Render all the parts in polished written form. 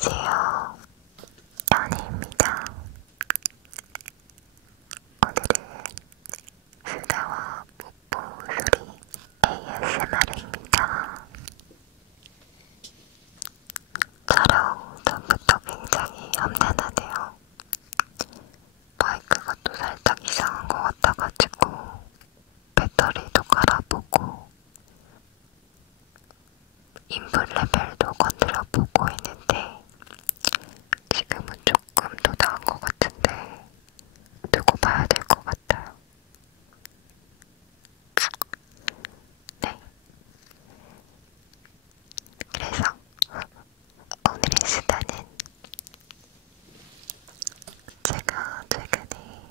안녕하세요. 연희입니다. 오늘은 수다와 뽀뽀 소리 ASMR입니다. 촬영 전부터 굉장히 험난하네요. 마이크가 또 살짝 이상한 것 같아가지고 배터리도 갈아보고 인풋 레벨도 건드려보고 있는데 지금은 조금 더 나은 것 같은데 두고 봐야 될 것 같아요. 네. 그래서 오늘의 수다는 제가 최근에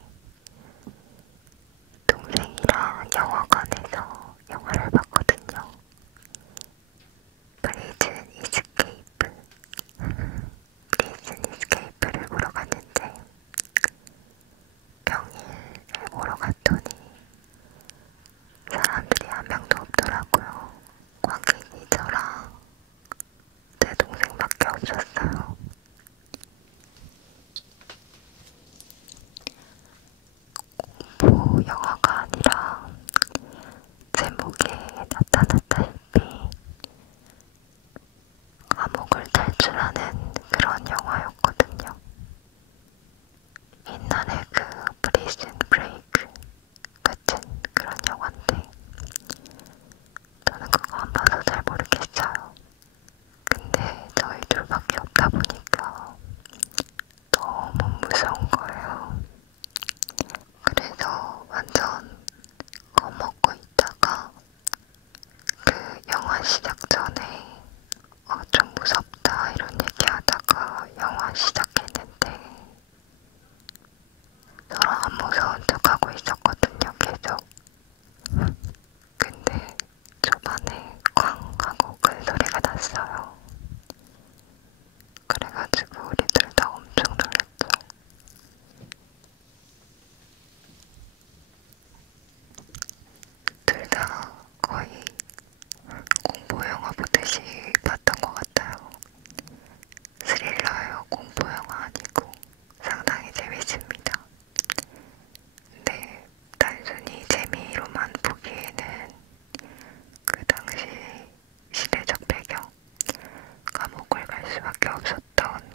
동생이랑 영화관에서 영화를 봤거든요. 프리즌 이스케이프. 프리즌 이스케이프를 보러 갔는데 평일에 보러 갔더니 사람들이 한 명도 없더라고요. 관객이 저랑 내 동생밖에 없었어요. 공포 영화가 아니라 제목에 나타났다시피 감옥을 탈출하는 그런 영화였거든요. 옛날에 그 프리즌 브레이크 같은 그런 영화인데 저는 그거 안 봐서 잘 모르겠어요. 근데 저희 둘밖에 없다 보니까 너무 무서운 거예요. 그래서 완전 겁먹고 있다가 그 영화 시작 전에 좀 무섭다 이런 얘기 하다가 영화 시작했는데 서로 안 무서운 척하고 있었거든요, 계속. 근데 초반에 쾅 하고 큰 소리가 났어요. 그래가지고 우리 둘 다 엄청 놀랐죠. 둘 다 거의 공포영화 보듯이 봤던 것 같아요. 스릴러예요. 공포영화 아니고 상당히 재밌습니다. 근데 단순히 재미로만 보기에는 그 당시 시대적 배경, 감옥을 갈 수밖에 없었던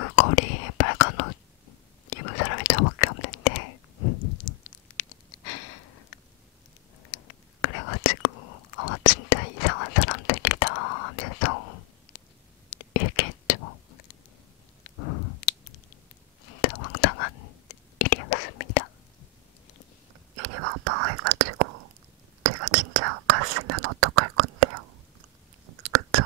그 거리에 빨간 옷 입은 사람이 저밖에 없는데 그래가지고 진짜 이상한 사람들이다 하면서 얘기했죠. 진짜 황당한 일이었습니다. 윤희 와봐 해가지고 제가 진짜 갔으면 어떡할 건데요. 그쵸?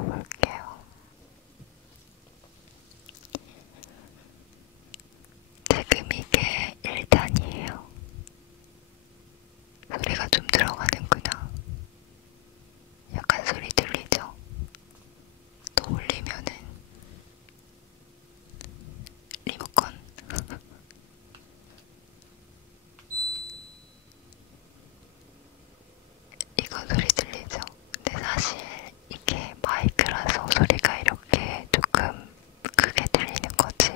들어볼게요. 지금 이게 1단이에요. 소리가 좀 들어가는구나. 약간 소리 들리죠? 또 올리면은 리모컨 이거 소리 들리죠? 근데 사실 이게 마이크라서 소리가 이렇게 조금 크게 들리는 거지.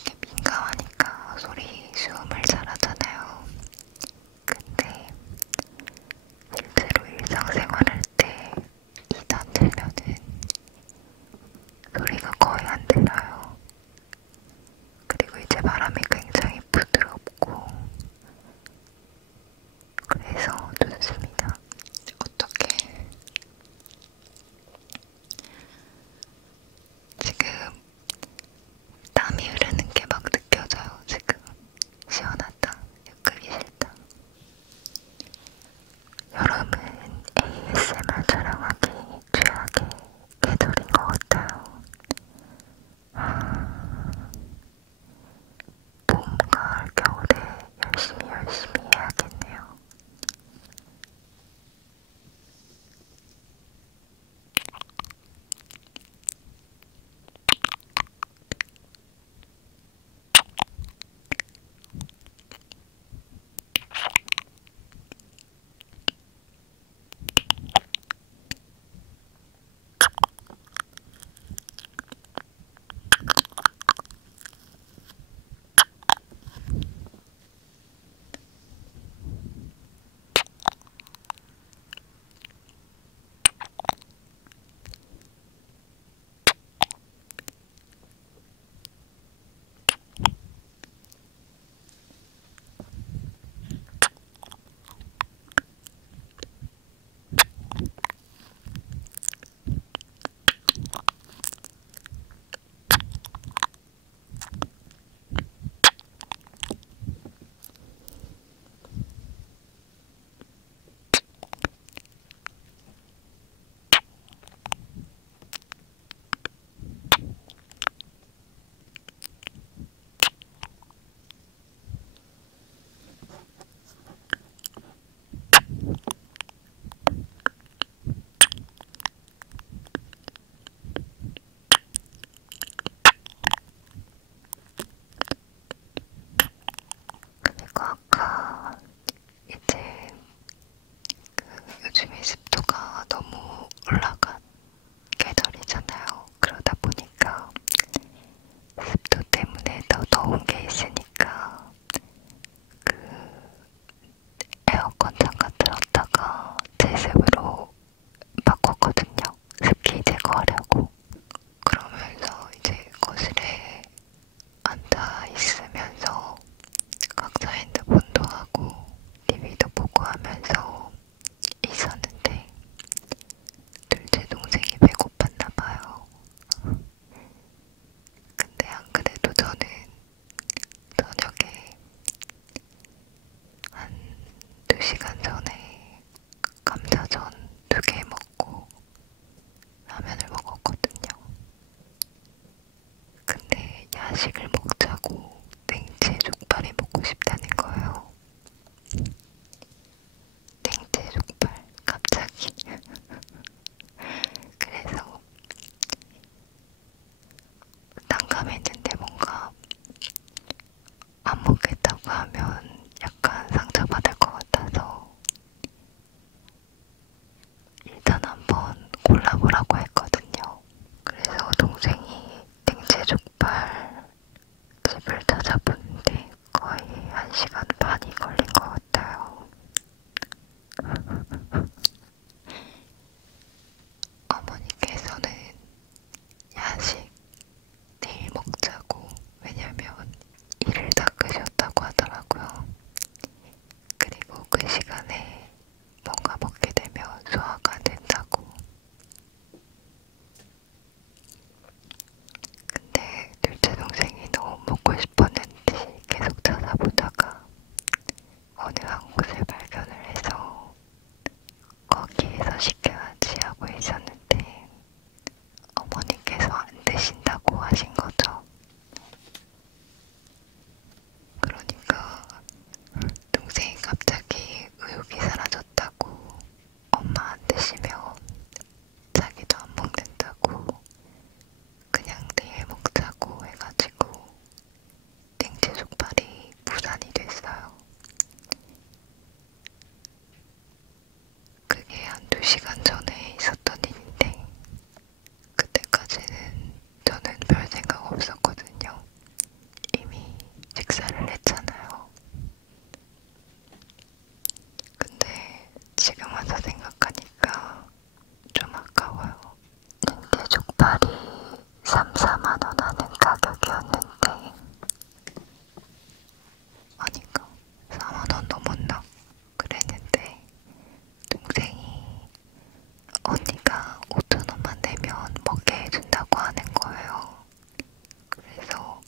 이게 민감하니까 소리 수음을 잘하잖아요. 근데 실제로 일상생활할 때 2단 들면은 소리가 거의 안 들려요. 그리고 이제 바람이 굉장히 부드럽고 그래서 좋습니다. 어떻게 지금 땀이 흐르는 게 막 느껴져요. 지금 시원하다. 끄기 싫다. 여름은 ASMR 촬영하기 최악의 계절인 것 같아요. 봄, 가을, 겨울에 열심히 해야겠네요. 그리고 아까 이제 요즘에 습도가 너무 올라간 계절이잖아요. 그러다 보니까 습도 때문에 더 더운 게 있으니까 그 에어컨 잠깐 틀었다가 제습으로 바꿨거든요. 습기 제거하려고. 그러면서 이제 거실에 앉아 있으면서 각자 핸드폰도 하고 TV도 보고 하면서 있었는데 둘째 동생이 배고팠나봐요. 근데 안 그래도 저는 저녁에 한 2시간 전에 감자전 2개 먹고 라면을 먹었거든요. 근데 야식을 먹자고 냉채 족발이 먹고 싶다는 거예요. 냉채 족발 갑자기. 그래서 난감했는데 뭔가 안 먹겠다고 하면 약간 상처받을 것 같아서 일단 한번 골라보라고 했거든요. 그래서 동생이 냉채 족발 집을 찾아보는데 거의 1시간 반이 걸린 것 같아요. 어머니께서는 야식 내일 먹자고, 왜냐면 일을 닦으셨다고 하더라고요. 그리고 그 시간에 뭔가 먹게 되면 소화가 안 된다고. 족발이 3, 4만 원 하는 가격이었는데 아닌가? 4만 원 넘었나? 그랬는데 동생이 언니가 5천 원만 내면 먹게 해준다고 하는 거예요. 그래서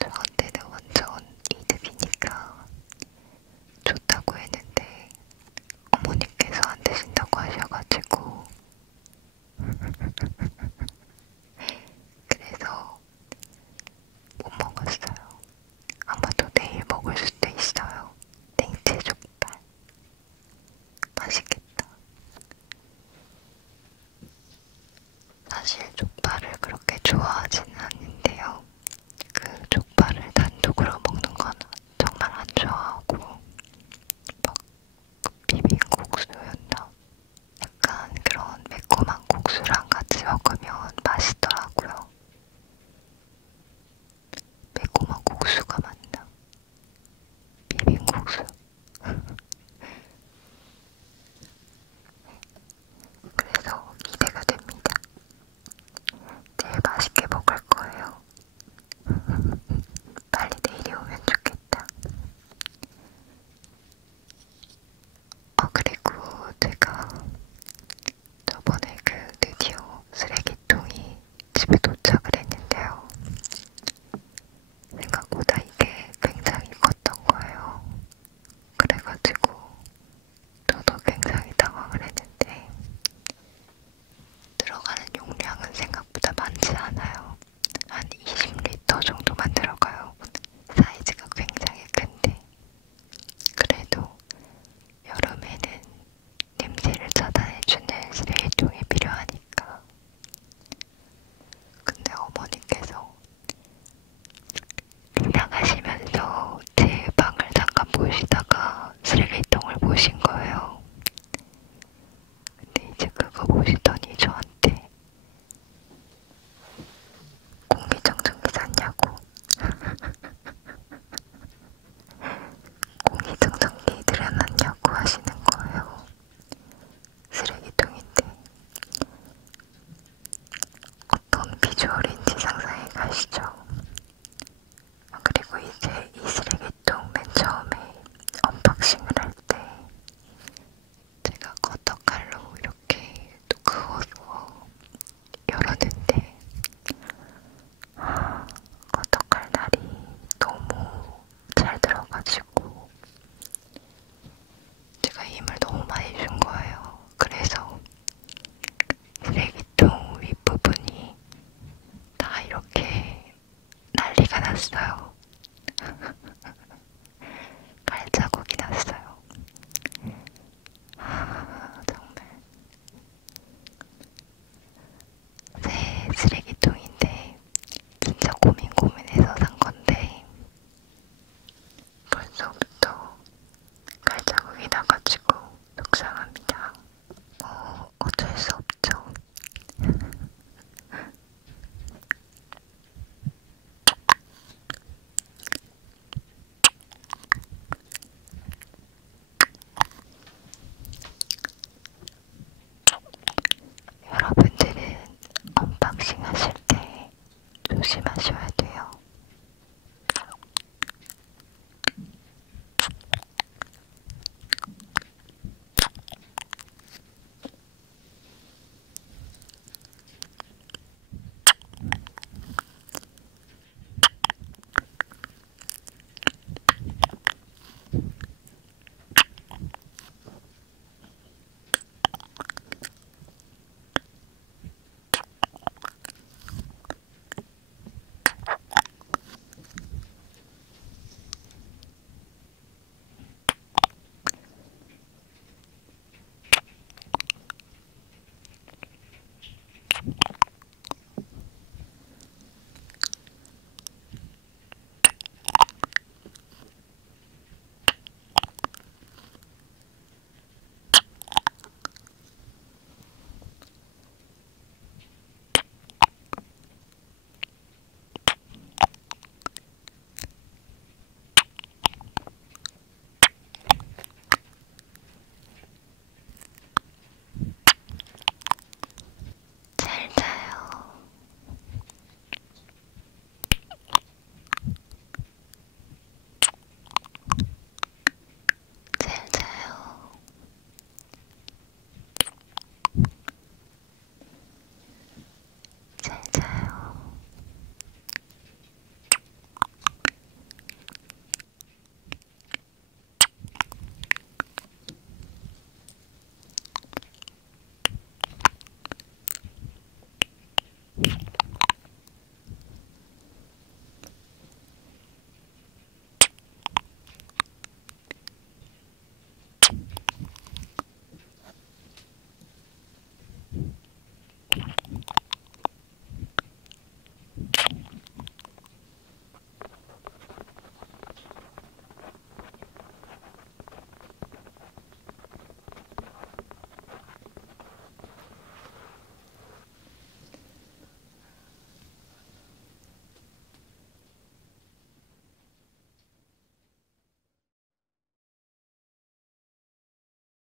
저한테는 완전 이득이니까 좋다고 했는데 어머니께서 안 드신다고 하셔가지고 그래서 못 먹었어요. 아마도 내일 먹을 수도 있어요. 냉채 족발 맛있겠다. 사실 족발을 그렇게 좋아하지는 않는데요. 그 족발을 단독으로 먹는 건 정말 안 좋아하고 막 비빔국수였나? 약간 그런 매콤한 국수랑 같이 먹으면 맛있더라고요. 매콤한 국수가 맞나? 비빔국수. 그래서 기대가 됩니다. 내일 맛있게 먹을 거예요. 빨리 내일이 오면 좋겠다. 그리고 제가 저번에 드디어 쓰레기통이 집에 도착을 했는데요. 생각보다 이게 굉장히 컸던 거예요. 그래가지고 저도 굉장히 당황을 했는데 들어가는 용량은 생각보다 많지 않아요. 한 20리터 정도만 들어가요. 사이즈가 굉장히 큰데 그래도 여름에는 냄새를 차단해주는 쓰레기통이 필요하니까. 근데 어머니께서 나가시면서 제 방을 잠깐 보시다가 쓰레기통을 보신 거예요. 근데 이제 그거 보시더니 저한테 공기청정기 샀냐고 공기청정기 들여놨냐고 하시는 거예요. 쓰레기통인데 어떤 비주얼인지 상상해 가시죠? 그리고 이제 이 쓰레기통 맨 처음에 언박싱을 할 때 제가 커터칼로 이렇게 또 그어서 열었는데 커터칼 날이 너무 잘 들어가지고 제가 힘을 너무 많이 준 거예요. 그래서 쓰레기통 윗부분이 다 이렇게 난리가 났어요.